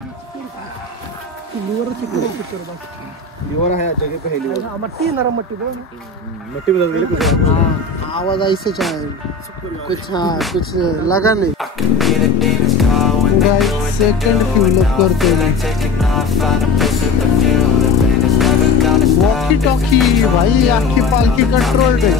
Liver liver है जगह पे है लीवर मट्टी नरम मट्टी बोल मट्टी बदल गई कुछ आवाज ऐसे चाहे कुछ हाँ कुछ लगा नहीं सेकंड फ्यूल अप करते हैं वॉकी टॉकी भाई आखी पालकी कंट्रोल है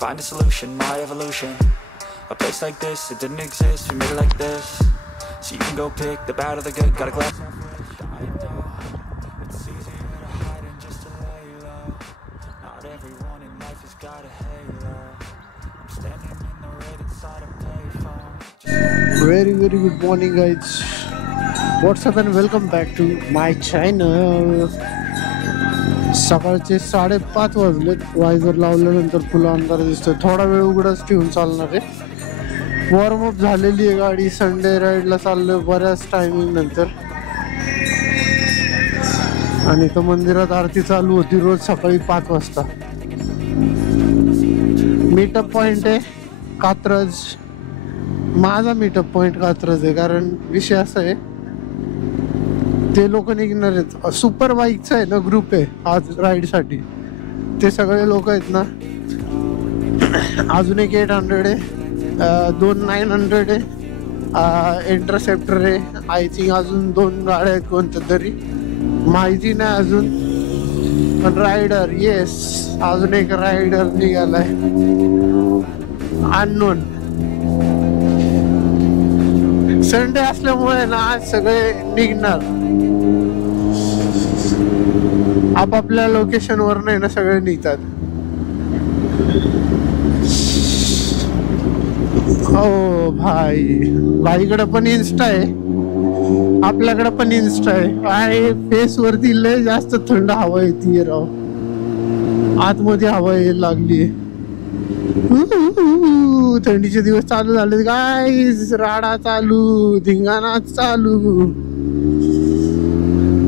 Find a solution, my evolution. A place like this, it didn't exist, we made it like this. So you can go pick the bad or the good, got a glass. It's easier to hide than just to lay low. Not everyone in life has got a halo. I'm standing in the red inside a payphone. Very good morning guys. What's up and welcome back to my channel. सकाळचे 5:30 वाजलेत. वायझर लावल्यानंतर फुलं अंधार दिसतोय. थोडा वेळ उघडच ठेवून चालणार आहे. वॉर्मअप झालेली आहे गाडी. संडे राईडला चाललोय बऱ्याच टायमिंग नंतर. आणि इथं मंदिरात आरती चालू होती रोज सकाळी 5 वाजता. मीटअप पॉइंट आहे कात्रज. माझा मीटअप पॉइंट कात्रज आहे. कारण विषय असा आहे ते लोक निघणार आहेत. सुपर बाईकचा आहे ना ग्रुप आहे आज राईडसाठी. ते सगळे लोक आहेत ना. अजून एक 800 आहे. 2 900 आहे. इंटरसेप्टर आहे. आय थिंक अजून 2 गाड्या आहेत कोणत्या तरी माहिती नाही अजून. पण रायडर येस अजून एक रायडर निघालाय अननोन. संडे असल्यामुळे ना आज सगळे निघणार. आपापल्या लोकेशन वर नाही ना सगळे निघतात. हो भाईकडे पण इन्स्टा आहे. आपल्याकडे पण इन्स्टा आहे. फेस वरती लय जास्त थंड हवा येते राव. आतमध्ये हवा यायला लागली. थंडीचे दिवस चालू झाले गाईज. राडा चालू, धिंगाणा चालू.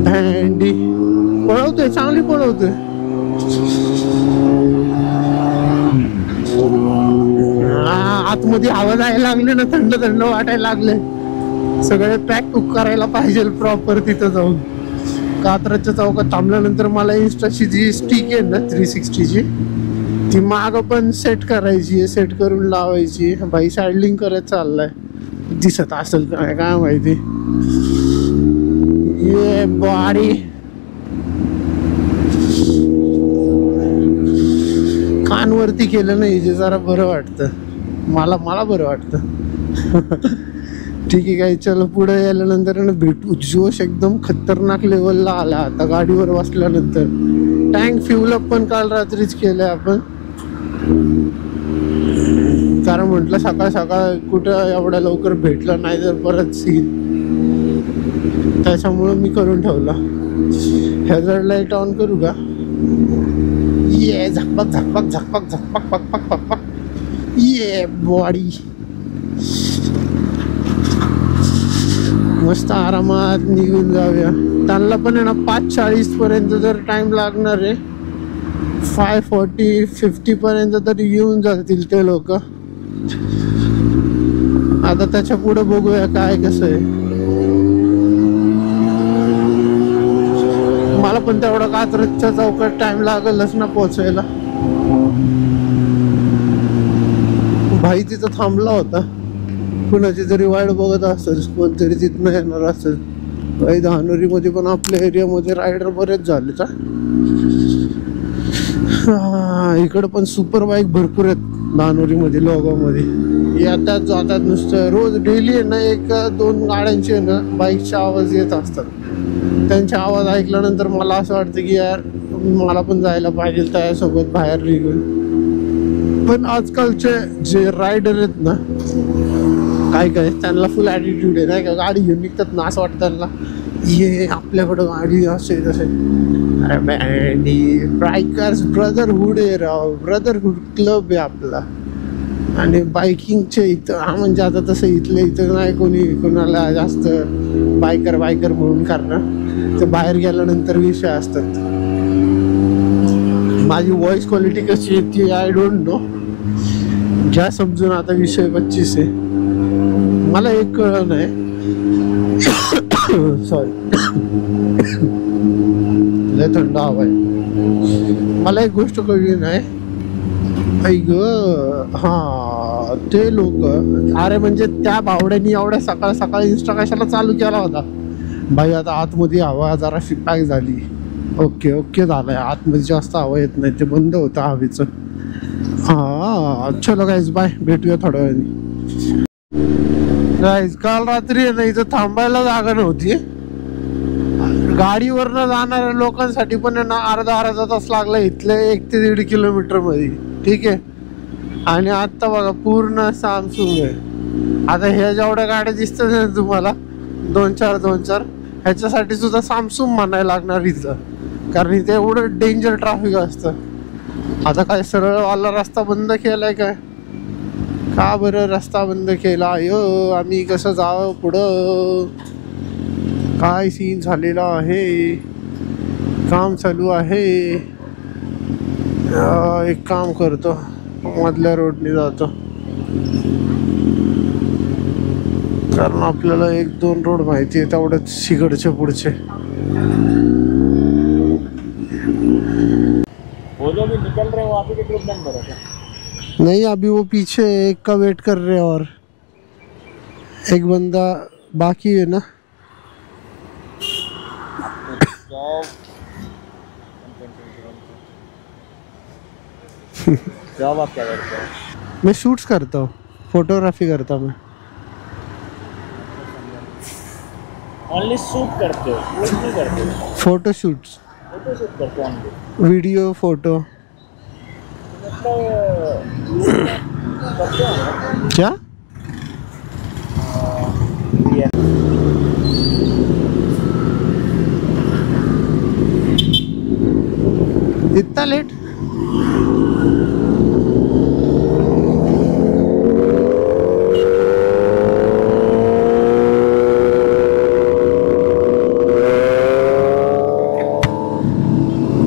थंडी पळवतोय चांगली पळवतोय. आतमध्ये हवा जायला लागले ना. थंड थंड वाटायला लागले. सगळे पॅक कुक करायला पाहिजे प्रॉपर तिथं जाऊन. कात्रजच्या चौकात थांबल्यानंतर मला इन्स्टाची जी स्टिक आहे ना 360ची ती माग पण सेट करायची. सेट करून लावायची. भाई सायडलिंग करत चाललाय. दिसत असेल काय माहिती. ये बॉडी कानवरती केलं नाही जे जरा बरं वाटतं. मला बरं वाटतं. ठीक आहे काही चलो पुढे गेल्यानंतर भेटू. जोश एकदम खतरनाक लेवलला आला आता गाडीवर बसल्यानंतर. टँक फ्यूल अप पण काल रात्रीच केलंय आपण. कारण म्हटलं सकाळ सकाळ कुठं एवढ्या लवकर भेटलं नाही तर परत सीन, त्याच्यामुळं मी करून ठेवला. हॅझर्ड लाईट ऑन करू का? ये झकपक झकपक झकपक झकपक पक पक पक पक, ये बॉडी. मस्त आरामात निघून जाऊया. त्यांना पण आहे ना 5:40 पर्यंत जर टाइम लागणार आहे, 5:40-50 पर्यंत तरी येऊन जातील ते लोक. आता त्याच्या पुढे बघूया काय कसं आहे. मला पण तेवढा कात्रजच्या चौकात टाइम लागेलच ना पोहोचायला. भाई तिथं थांबला होता, कुणाची तरी वाट बघत असेल, कोणतरी तिथनं येणार असेल. काही धानोरीमध्ये पण आपल्या एरियामध्ये रायडर बरेच झाले का. इकडं पण सुपर बाईक भरपूर आहेत धानोरीमध्ये, लोगांमध्ये येतात जातात नुसतं. रोज डेली आहे ना 1-2 गाड्यांचे ना बाईकचे आवाज येत असतात. त्यांचे आवाज ऐकल्यानंतर मला असं वाटतं की यार मला पण जायला पाहिजे त्यासोबत बाहेर निघून. पण आजकालचे जे रायडर आहेत ना, काय त्यांना फुल ॲटिट्यूड आहे नाही का. गाडी घेऊन निघतात ना, असं वाटतं त्यांना ये आपल्याकडं गाडी असे तसे. अरे बायकर्स ब्रदरहूड आहे राव, ब्रदरहूड क्लब आहे आपला. आणि बायकिंगचे इथं म्हणजे आता तसं इथल्या इथं नाही कोणी कोणाला जास्त बायकर म्हणून करणार, ते बाहेर गेल्यानंतर विषय असतात. माझी व्हॉइस क्वालिटी कशी आहे ती आय डोंट नो, घ्या समजून. आता विषय 25 आहे. मला एक कळलं नाही, सॉरी लय थंड हवा आहे. मला एक गोष्ट कळली नाही ऐक. हा ते लोक, अरे म्हणजे त्या बावड्यांनी एवढ्या सकाळ सकाळी इंस्टा कशाला चालू केला होता भाई. आता आतमध्ये हवा जरा पॅक झाली, ओके झालंय. आतमध्ये जास्त हवा येत नाही, ते बंद होतं हवेचं. हा चलो गाईज बाय, भेटूया थोड्या वेळाने. गाईज काल रात्री आहे ना इथं थांबायला जागा नव्हती. गाडीवरनं जाणाऱ्या लोकांसाठी पण आहे ना अर्धा तास लागला इथले 1 ते 1.5 किलोमीटर मध्ये, ठीक आहे. आणि आता बघा पूर्ण सामसूम आहे. आता ह्या जेवढ्या गाड्या दिसतात ना तुम्हाला 2-4 ह्याच्यासाठी सुद्धा सामसूम म्हणायला लागणार इथं, कारण इथे एवढं डेंजर ट्रॅफिक असतं. आता काय सरळवाला रस्ता बंद केलाय काय? का बरं रस्ता बंद केला? आम्ही कसं जावं पुढं? काय सीन झालेला आहे? काम चालू आहे. एक काम करतो, मधल्या रोडने जातो, कारण आपल्याला 1-2 रोड माहिती आहे तेवढेच शिगडचे पुढचे. वो जो भी निकल रहे हो आप ही के ग्रुप मेंबर है क्या? नहीं, अभी वो पीछे एक का वेट कर रहे हैं और एक बंदा बाकी है ना. जॉब आप क्या करते हो? मैं शूट्स करता हूँ, फोटोग्राफी करता हूँ मैं. ओनली शूट करते हो, शूट नहीं करते हो? फोटो शूट्स, फोटो शूट करते हो ओनली? Video photo. करते हो क्या? इतना लेट?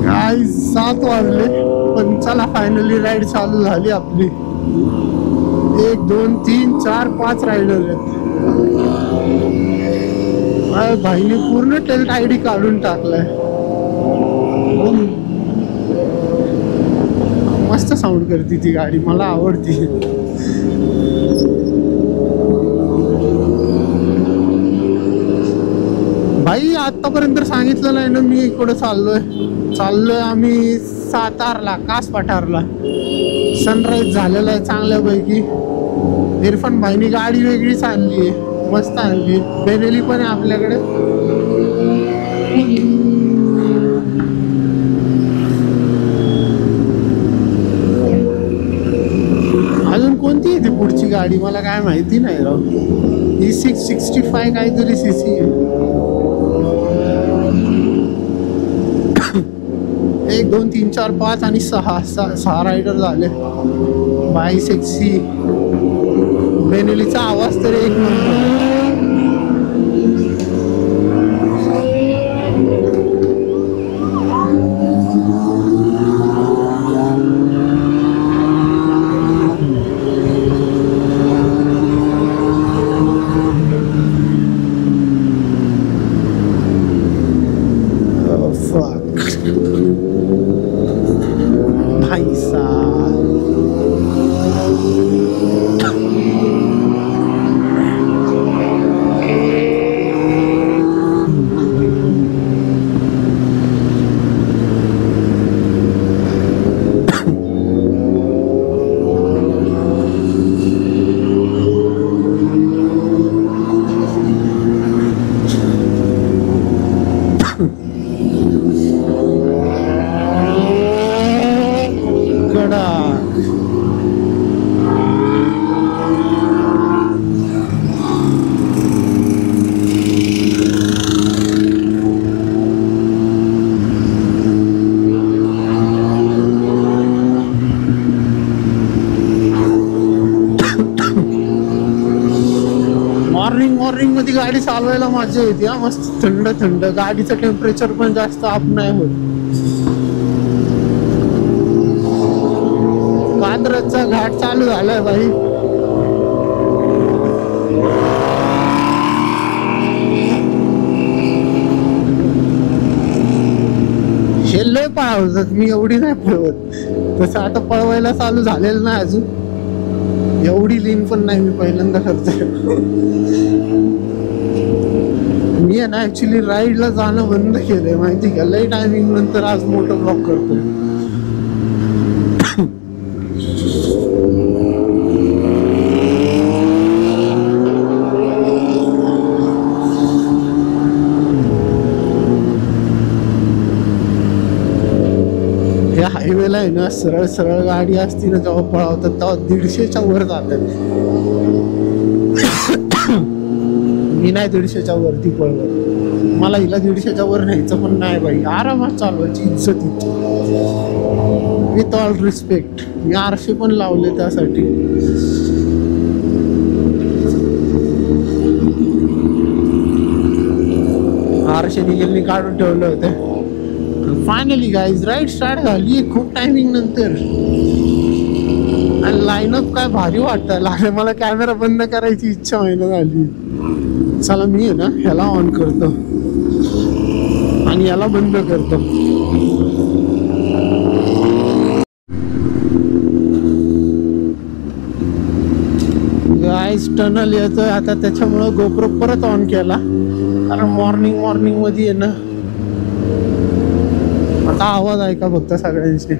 गाइस 7 वाजले, पण चला फायनली राईड चालू झाली आपली. 1 2 3 4 5 रायडर आहेत. भाईने पूर्ण टेल्ट आयडी काढून टाकलाय. मस्त साऊंड करते ती गाडी, मला आवडती. भाई आतापर्यंत सांगितलं नाही ना मी इकडे चाललोय आम्ही सातारला, कास पठारला. सनराईज झालेला आहे चांगल्यापैकी. इरफान भाईनी गाडी वेगळीच आणली आहे, मस्त आणली. बेनेली पण आहे आपल्याकडे. अजून कोणती आहे ती गाडी मला काय माहिती नाही राव. ही 665 काहीतरी CC आहे. 1 2 3 4 5 आणि 6 रायडर झाले. बाय सेक्सी बेनेलीचा आवाज तरी एक नंबर. भाई साहब मॉर्निंग मध्ये गाडी चालवायला मजा येते. मस्त थंड थंड. गाडीचं टेम्परेचर पण जास्त अप नाही होत. कात्रजचा घाट चालू झालाय भाई. हे लय पळवतात. मी एवढी नाही पळवत. तसं आता पळवायला चालू झालेलं नाही अजून. एवढी लीन पण नाही. मी पहिल्यांदा करतोय. मी आहे ना ऍक्च्युली राईडला जाणं बंद केलंय माहिती का. लई टायमिंग नंतर आज मोठं ब्लॉक करतो. या हायवेला आहे ना सरळ सरळ गाडी असती ना जेव्हा पळवतात तेव्हा 150च्या वर जातात. मी नाही 150च्या वरती पळवत. मला हिला 150च्या वर न्यायचं पण नाही बाई. आरामात चालवायची इज्जतीची. With all respect. मी आरशे पण लावले त्यासाठी. आरशे निघेलनी काढून ठेवले होते. फायनली गाईज राईड स्टार्ट झाली खूप टायमिंग नंतर. आणि लाईनअप काय भारी वाटतं लागले. मला कॅमेरा बंद करायची इच्छा व्हायला झाली. चला मी आहे ना ह्याला ऑन करतो आणि याला बंद करतो. गाईज टनल येतोय आता त्याच्यामुळं गोप्रो परत ऑन केला. कारण मॉर्निंग मध्ये आहे ना. आता आवाज ऐका फक्त सगळ्यांचे.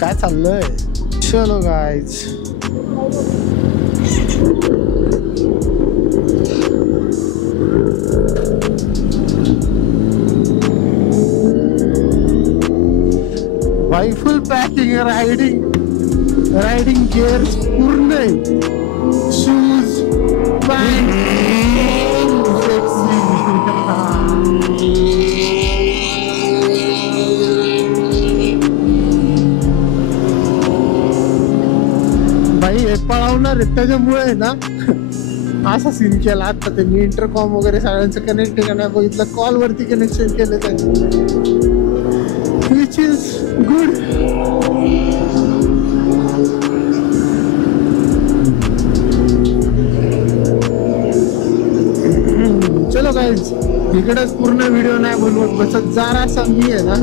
काय चाललंय. चलो गाइस. भाई फुल पैकिंग राइडिंग रायडिंग गिअर पूर्ण आहे, शूज, पॅन्ट, भाई हे पळवणार आहे त्याच्यामुळे आहे ना असा सीन केला. आता त्यांनी इंटरकॉम वगैरे सगळ्यांचं कनेक्ट नाही बघितलं, कॉल वरती कनेक्शन केलं त्यांनी, विच इज गुड. चलो गाईज, इकडेच पूर्ण व्हिडिओ नाही बनवत बसत, जरासा मी आहे ना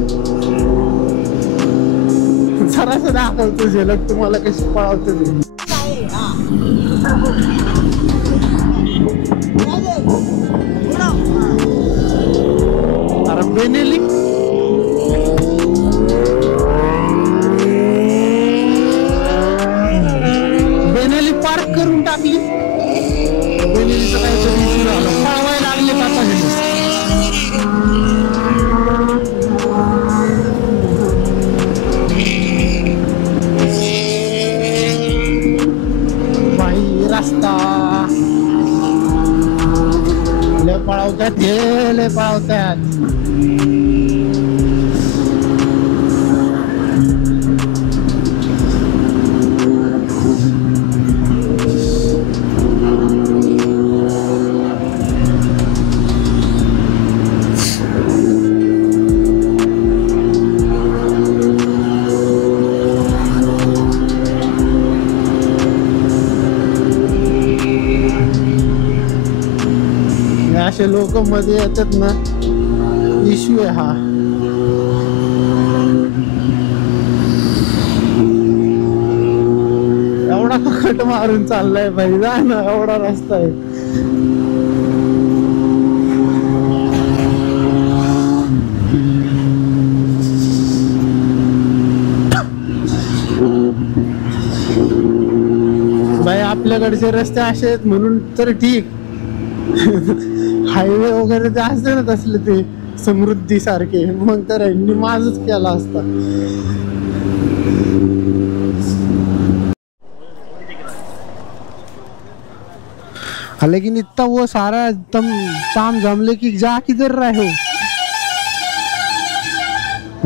जरासा दाखवतो झलक तुम्हाला कशी पळवतो ते. अरे बेनेली पार्क करून टाकली. बेनेलीचं काहीतरी इश्यू झाला, पळवायला लागले का आता हे. बाई रस्ता लय पळवतात, हे लय पळवतात. असे लोक मध्ये येतात ना, इश्यू आहे हा. एवढा कट मारून चाललाय भाई, जा ना, एवढा रस्ता आहे. भाई आपल्याकडचे रस्ते असे आहेत म्हणून तर ठीक. हायवे वगैरे ते असते ना तसले ते समृद्धी सारखे, मग तर यांनी माझच केला असता. लेकिन इतना वो सारा एकदम ताम जमले कि जा किधर रहे हो,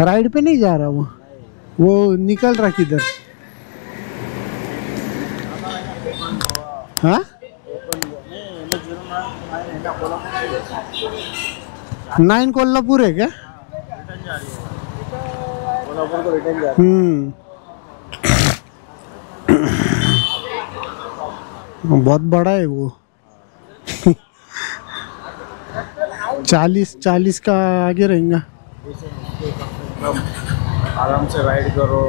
राइड पे नहीं जा रहा वो निकल रहा किधर. हाँ 9 कोल्हापुर है क्या? कोल्हापुर को रिटर्न जा बहुत बड़ा है वो. 40 का आगे रहेगा. आराम से राइड करो,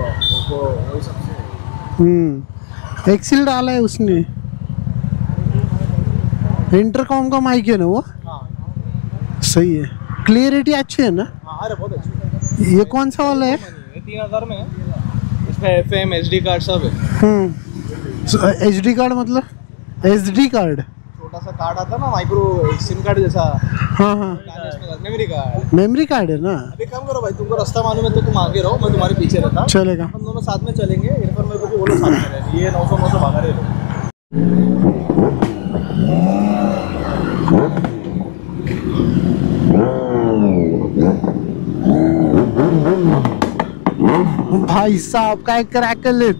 वही सबसे. एक्सिल डाला है उसने. इंटरकॉम का माइक है ना वो. सही है, क्लियरिटी अच्छी है ना. अरे बहुत अच्छी. ये कौन सा वाला है? 3000 में है. इसमें FM SD कार्ड सब है. HD कार्ड मतलब SD कार्ड छोटा सा कार्ड आता ना, माइक्रो सिम कार्ड जैसा. हाँ हाँ, मेमोरी कार्ड. मेमोरी कार्ड है ना. अभी काम करो भाई, तुमको रास्ता मालूम है तो तुम आगे रहो, मैं तुम्हारे पीछे रहता. चलेगा. हम दोनों साथ में चलेंगे. इरफान मेरे को भी बोलो साथ में रहने. ये 900 भागा रहे लोग. भाई साहब काय क्रॅकलेत.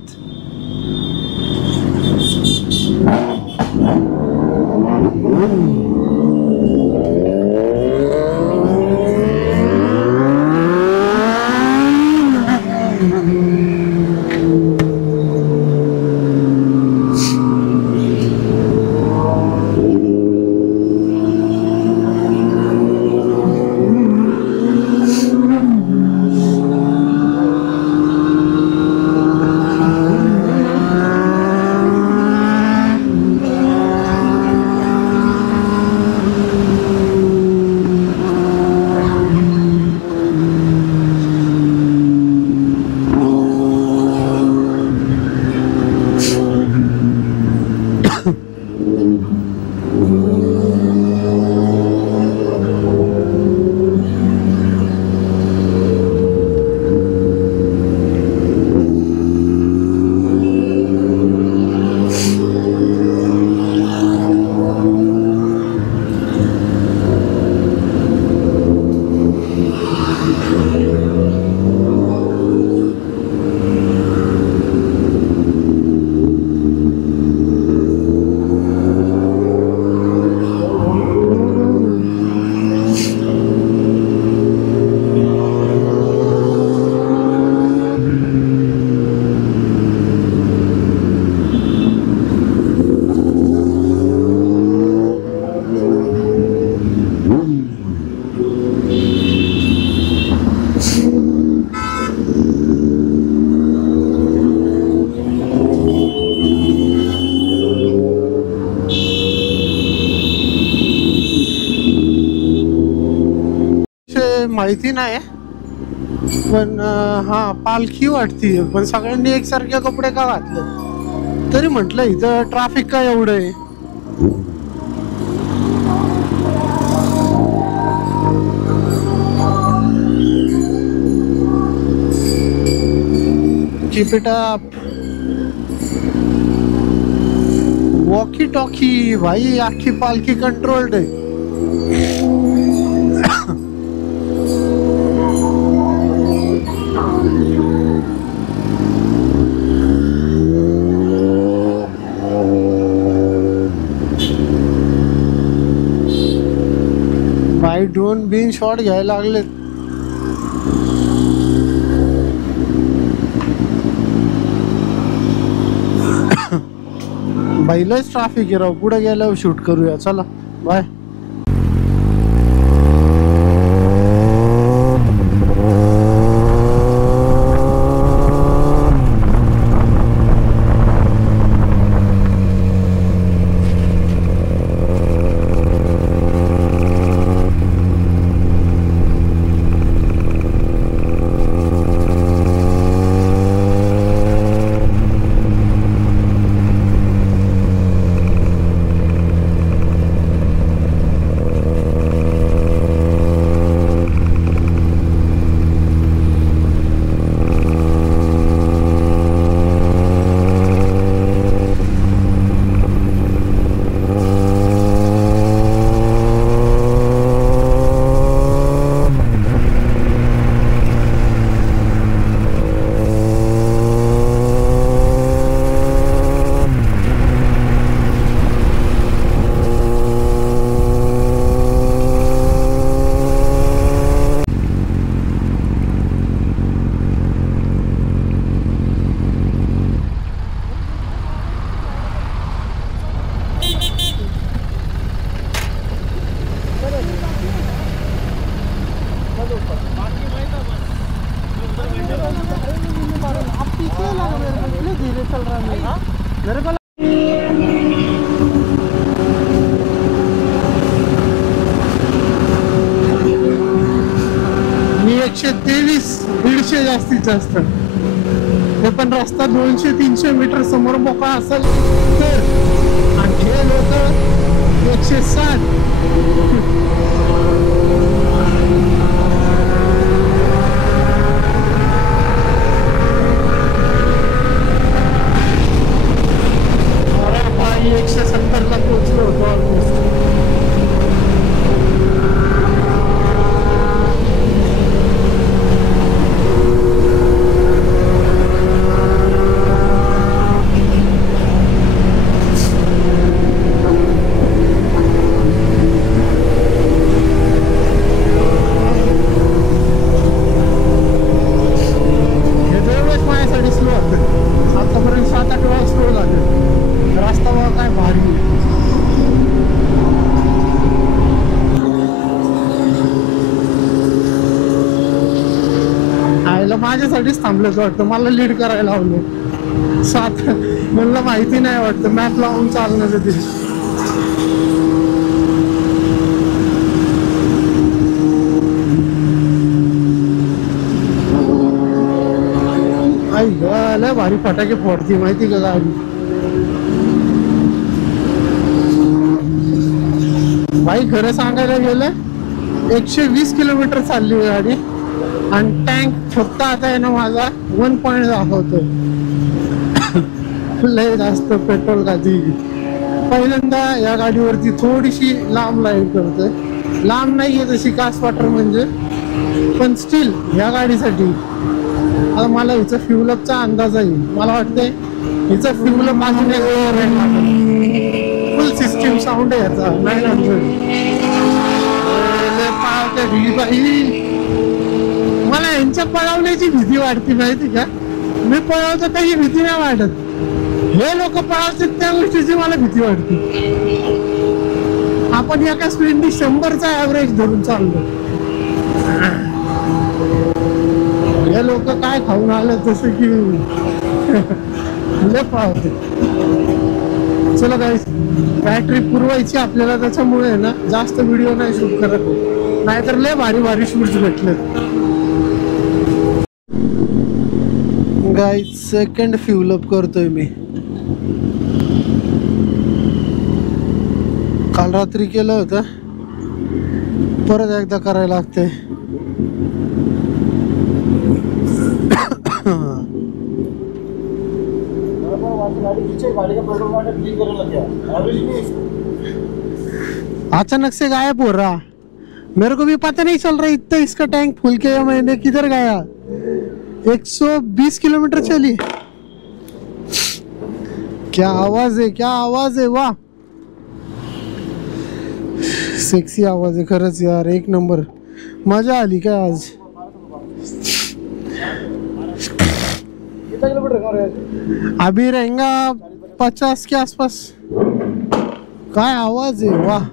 माहिती नाही, पण हा पालखी वाटते. पण सगळ्यांनी एकसारखे कपडे का घातले? तरी म्हटलं इथं ट्रॅफिक काय एवढं आहे. Keep it up. Walkie talkie भाई, आखी पालखी कंट्रोल्ड आहे. भाई ड्रोन बिन शॉट घ्यायला लागले. भाई लयच ट्रॅफिक आहे राव. पुढे गेल्यावर शूट करूया. चला बाय. मी 123 150 जास्तीत जास्त. हे पण रस्ता 200-300 मीटर समोर मोकळा असेल तर. आणि हे लोक 160. अरे भाई 170 ला पोहोचलो होतो ऑलमोस्ट. आतापर्यंत 7-8 वेळा स्लो झाले. रस्ता बघा काय भारी. आईला माझ्यासाठीच थांबलं वाटतं. मला लीड करायला लावलं. 7 मला माहिती नाही वाटतं मॅप लावून चालण्याचं ते. लय भारी फटाके फोडती माहिती का गाडी. भाई खरं सांगायला गेलं 120 किलोमीटर चालली गाडी. आणि टँक फक्त आता आहे ना माझा 1 पॉइंट दाखवतो. लय जास्त पेट्रोल खाती. पहिल्यांदा या गाडीवरती थोडीशी लांब लाईट करतोय. लांब नाहीये तशी कास वाटर म्हणजे, पण स्टील ह्या गाडीसाठी आता मला हिचं फ्युलअपचा अंदाज आहे. मला वाटतंय हिचं फ्युलअप अजून फुल सिस्टीम साऊंड आहे याचा 900. मला यांच्या पळवण्याची भीती वाटते माहिती का. मी पळवतो काही भीती नाही वाटत. हे लोक पळवतात त्या गोष्टीची मला भीती वाटते. आपण एका स्पीडनी 100चा ऍव्हरेज धरून चाललो. हे लोक काय खाऊन आलं जसं की लय पळवते. चला गाईस, बॅटरी पुरवायची आपल्याला, त्याच्यामुळे ना जास्त व्हिडिओ नाही शूट करत. नाहीतर लय भारी भारी शूट्स भेटले. गाईज सेकंड फ्यूल अप करतोय मी. काल रात्री केलं होतं, परत एकदा करायला लागते. अचानक से गायब हो रहा, मेरे को भी पता नहीं चल रहा. इतना इसका टैंक फुल किया मैंने, किधर गया. 120 किलोमीटर चली. क्या आवाज है, क्या आवाज है. वाह, सेक्सी आवाज आहे खरंच यार, एक नंबर. मजा आली काय आज. अभी रहेगा 50 के आसपास. काय आवाज आहे. वाह.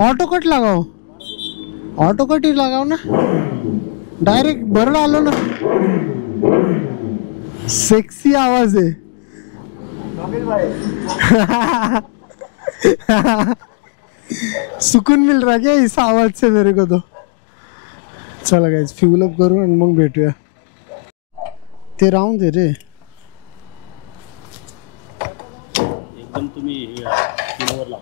ऑटो कट लगाओ, ऑटो कट ही लगाओ ना, डायरेक्ट भरड आलो ना. सेक्सी आवाज है. सुकून मिल रहा क्या इस आवाज से मेरे को तो. चला गाइस फ्यूल अप करू आणि मग भेटूया. ते राहून दे रे. एकदम तुम्ही किलोवर लाव.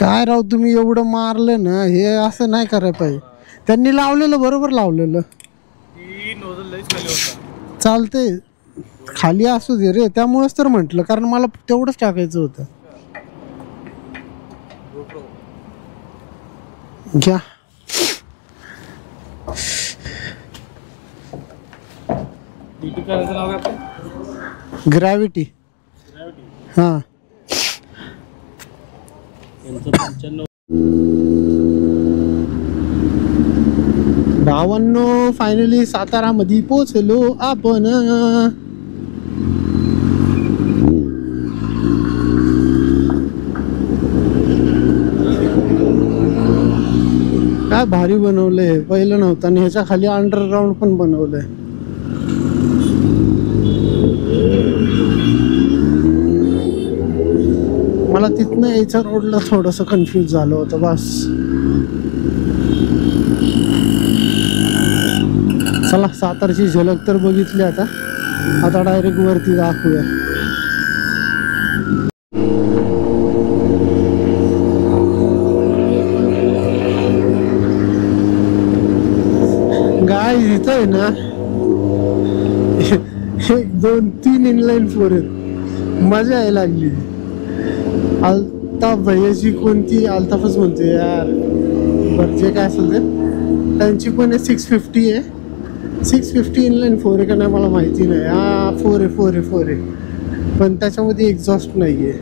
काय राव तुम्ही एवढं मारलं ना, हे असं नाही करायला पाहिजे. त्यांनी लावलेलं बरोबर लावलेलं. चालते खाली असू दे रे, त्यामुळेच तर म्हंटल, कारण मला तेवढंच टाकायचं होतं. घ्या. ग्रॅव्हिटी. हा, भावांनो फायनली सातारा मध्ये पोहोचलो आपण. काय भारी बनवलंय, पहिलं नव्हतं. आणि ह्याच्या खाली अंडरग्राउंड पण बनवलंय. मला तिथनं याच्या रोडला थोडस कन्फ्युज झालं होतं बस. चला सातारची झलक तर बघितली, आता डायरेक्ट वरती दाखवूया. गाय इथं आहे ना 1 2 3 इनलाईन 4 आहेत. मजा यायला लागली. अल्ताफ भैयाची कोणती, अल्ताफच म्हणते यार, बरं जे काय असेल ते, त्यांची पण 650 आहे. 650 इनलाईन 4 आहे का नाही मला माहिती नाही. हा 4 आहे. पण त्याच्यामध्ये एक्झॉस्ट नाही आहे.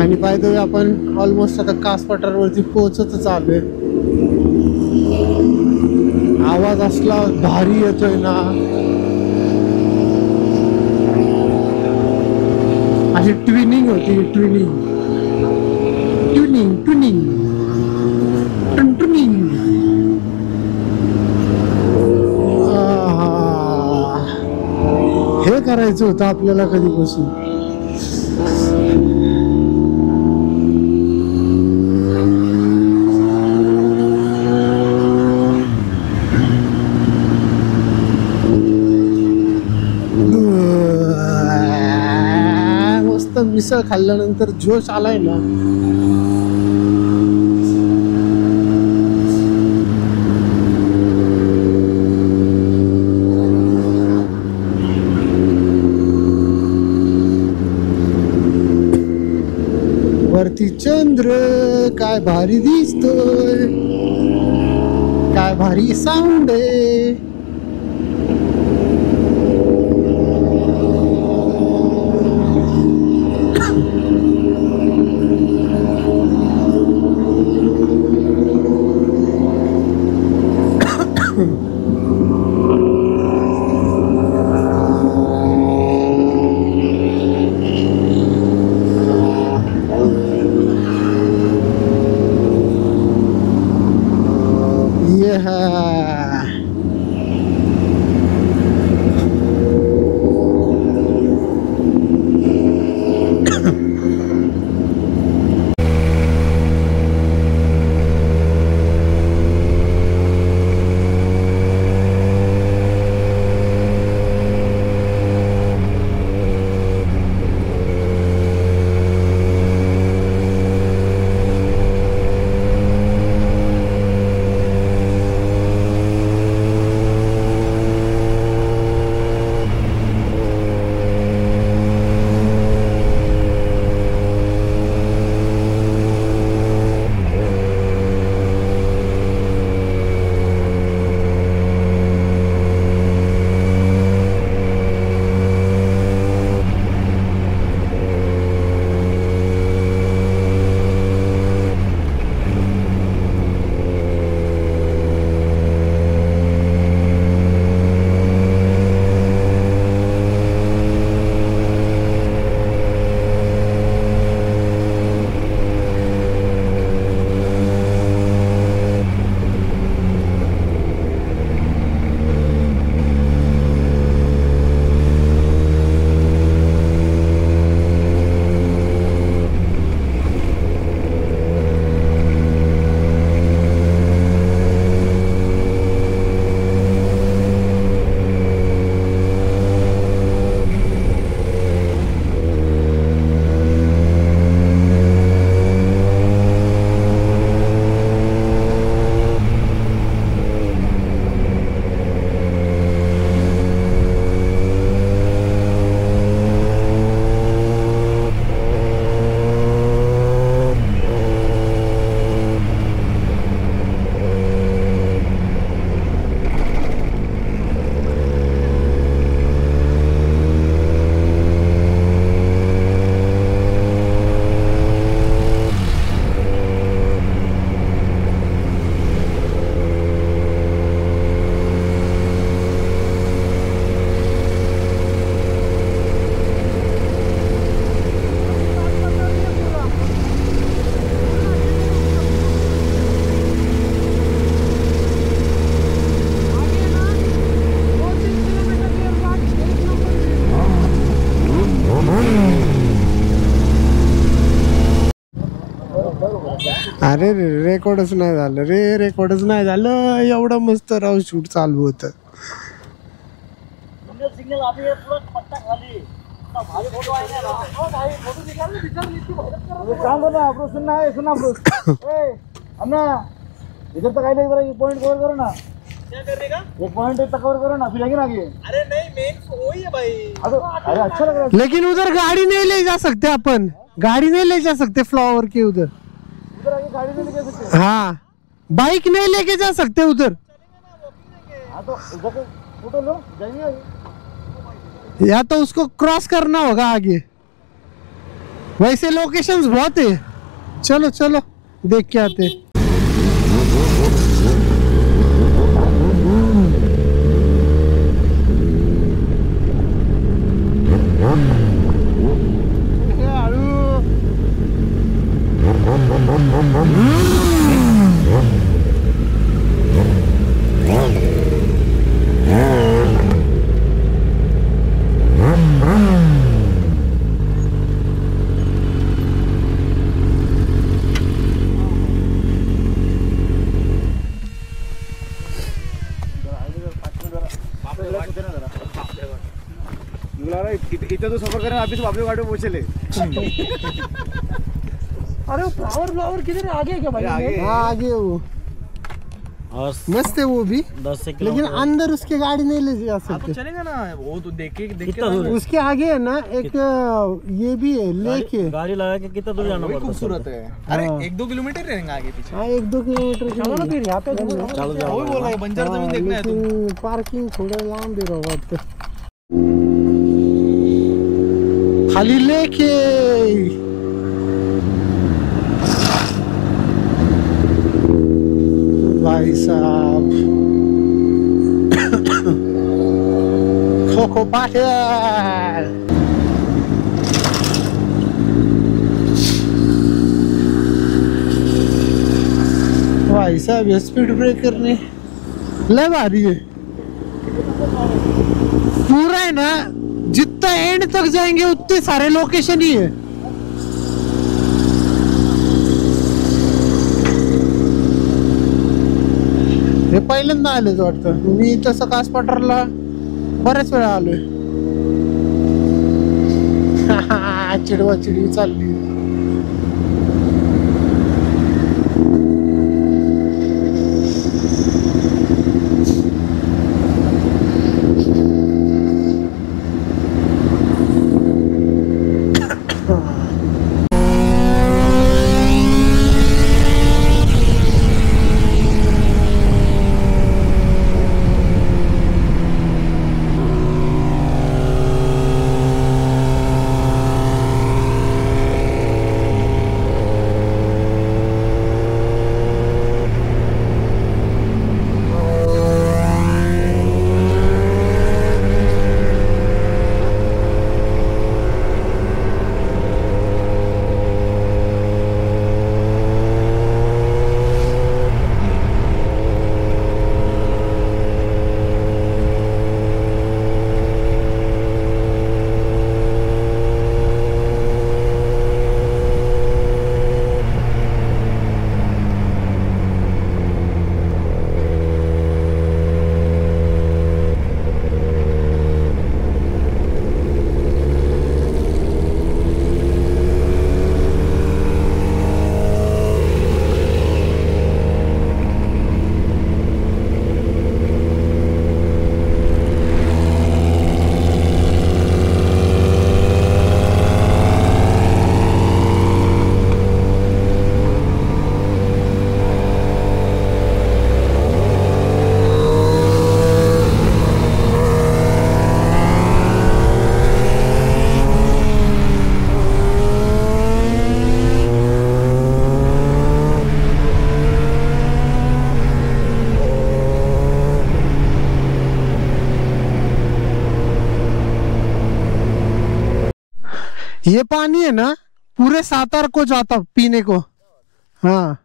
आणि बाय द वे आपण ऑलमोस्ट आता कास पठारवरती पोहोचतच आलोय. आवाज असला भारी येतोय ना, अशी ट्विनिंग होती. ट्विनिंग. हे करायचं होतं आपल्याला कधीपासून. मस्त मिसळ खाल्ल्यानंतर जोश आलाय ना. वरती चंद्र काय भारी दिसतोय, काय भारी साऊंड आहे. अरे रे रेकॉर्डच नाही झालं रे, रेकॉर्डच नाही झालं. एवढं मस्त राव शूट चालू होतं. सिग्नल सिग्नल अभी ये पूरा पत्ता खाली इतना भारी फोटो आएगा ना। ओ भाई फोटो निकाल नीचे काम करना ब्रो, सुनना है सुनना ब्रो। ए अन्ना इधर तक आइए, इधर एक पॉइंट कवर करो ना। क्या करने का? एक पॉइंट तक कवर करो ना, फिर आगे ना आगे। अरे नहीं, मेन वही है भाई. अरे अच्छा लग रहा है। लेकिन उधर गाड़ी नहीं ले जा सकते अपन, गाड़ी नहीं ले जा सकते फ्लावर के उधर. उधर आगे गाड़ी नहीं लेके सकते। हाँ बाइक नहीं लेके जा सकते उधर. हाँ तो उधर से फोटो लो, जाइए आगे। या तो उसको क्रॉस करना होगा आगे. वैसे लोकेशंस बहुत है. चलो चलो देख के आते. इतना तो सफर करना, अभी तो आपके गाड़ी में पहुंचे ले। अरे फ्लावर फ्लावर किधर है? आगे है क्या भाई? आगे। हाँ आगे है वो, और मस्त है वो भी, 10 से लेकिन अंदर उसके गाड़ी नहीं ले जा हाँ तो सकते. चलेगा ना, वो तो देख के कितना दूर है? उसके आगे है ना एक ये भी है, लेक है. गाड़ी लगा के कितना दूर जाना वही पड़ता खूबसूरत है. अरे हाँ. 1-2 किलोमीटर रहेंगे आगे पीछे. हाँ 1-2 किलोमीटर. चलो ना फिर, यहाँ पे चलो जाओ। वही बोला है, बंजर जमीन देखना है तुम. लेकिन पार्किंग थोड़ा लांब भी रहा वाटतं. खाली लेक आहे. भाई साहब खो पाटील. भाई साहब ये स्पीड ब्रेकर ने लय भारी है. पूरा है ना, जितना एंड तक जाएंगे उतने सारे लोकेशन ही है. हे पहिल्यांदा आलेच वाटतं. मी तसं कास पठारला बऱ्याच वेळा आलोय. चिडवा चिडवी चालली. ये पानी है ना पूरे सातार को जाता पीने को. हाँ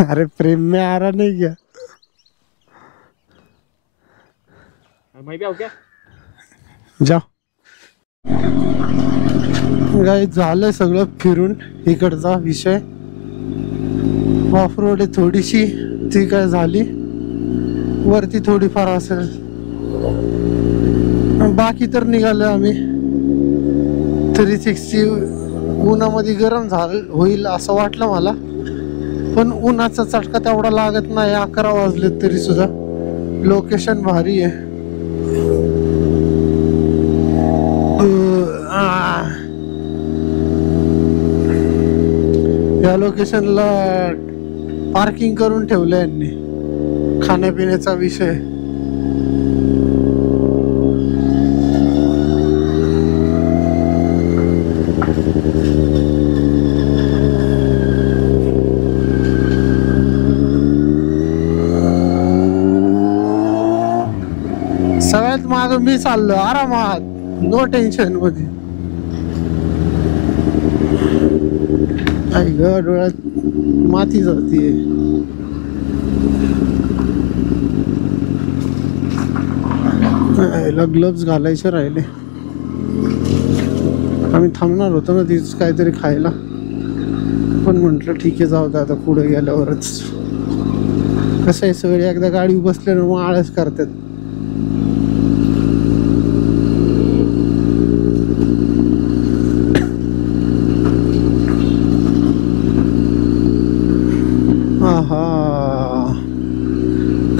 अरे प्रेम में आ रहा नहीं क्या? मैं भी आऊ क्या? जा काय झालं सगळं फिरून इकडचा विषय. ऑफ रोड आहे थोडीशी, ती काय झाली, वरती थोडीफार असेल, बाकी तर निघालो आम्ही. 360 उन्हामध्ये गरम होईल असं वाटलं मला, पण उन्हाचा चटका तेवढा लागत नाही. 11 वाजले तरी सुद्धा लोकेशन भारी आहे. या लोकेशनला पार्किंग करून ठेवलं यांनी. खाण्यापिण्याचा विषय सगळ्यात माग मी चाललो आरामात, नो टेन्शन मध्ये. आई ग डोळ्यात माती जातीये. ग्लव्स घालायचे राहिले. आम्ही थांबणार होतो ना तिच काहीतरी खायला, पण म्हटलं ठीक आहे जाऊ दे आता पुढे गेल्यावरच. कसं आहे सगळे एकदा गाडी बसले ना मग आळस करतात.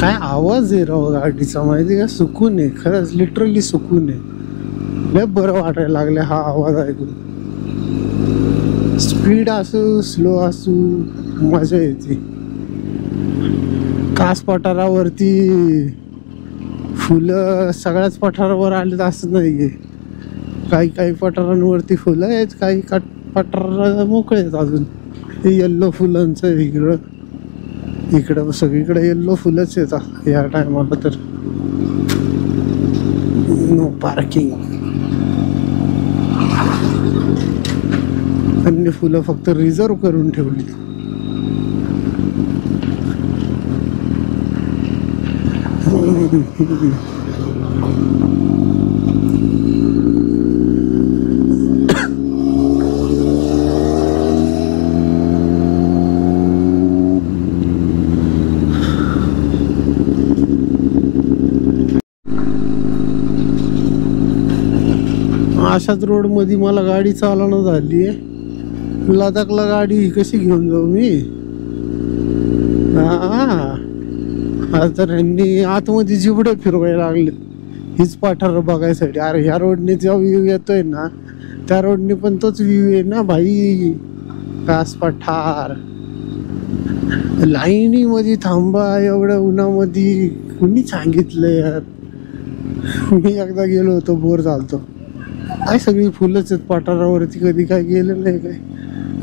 काय आवाज आहे राव गाडीचा, माहिती का? सुकून आहे खरंच, लिटरली सुकून आहे. लय बरं वाटायला लागले हा आवाज ऐकून. स्पीड असू स्लो असू मजा येते. कास पठारावरती फुलं सगळ्याच पठारावर आलेत असं नाहीये. काही काही पठारांवरती फुलं आहेत, काही पठार मोकळे आहेत अजून. येल्लो फुलांचं इकडं सगळीकडे येल्लो फुलंच येतात या टायमाला. तर नो पार्किंग. त्यांनी फुलं फक्त रिझर्व करून ठेवली. अशाच रोड मध्ये मला गाडी चालवणं झाली आहे. लडाखला गाडी कशी घेऊन जाऊ मी? तर यांनी आतमध्ये जिबडे फिरवायला लागले हीच पठार बघायसाठी. अरे ह्या रोडने जो व्ह्यू येतोय ना त्या रोडने पण तोच व्ह्यू आहे ना भाई. कास पठार लाईनी मध्ये थांबा एवढ्या उन्हामध्ये कुणी सांगितलं यार? मी एकदा गेलो होतो, बोर झालतो. काय सगळी फुलंच आहेत पठारावरती, कधी काय गेलं नाही. काय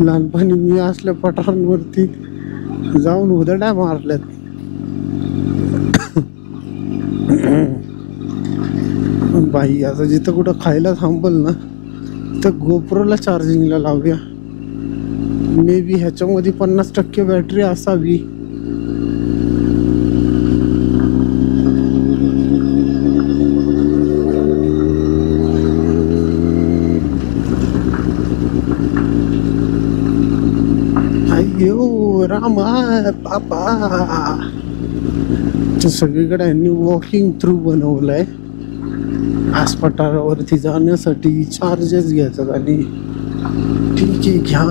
लहानपणी मी असल्या पठारांवरती जाऊन उदड्या मारल्यात. बाई आता जिथं कुठं खायला थांबल ना तर गोप्रोला चार्जिंगला लावूया. मे बी ह्याच्यामध्ये 50% बॅटरी असावी. अय्यो रामा बापा. सगळीकडे यांनी वॉकिंग थ्रू बनवलंय. आसपठारावरती जाण्यासाठी चार्जेस घेतात आणि ठीक आहे घ्या,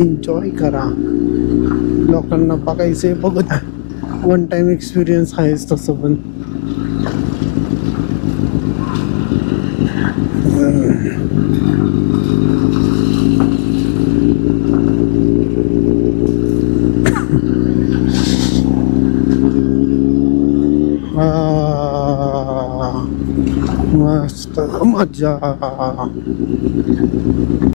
एन्जॉय करा. लोकांना बघायचे बघत आहे. वन टाइम एक्सपिरियन्स आहेच तसं पण. मस्त मजा.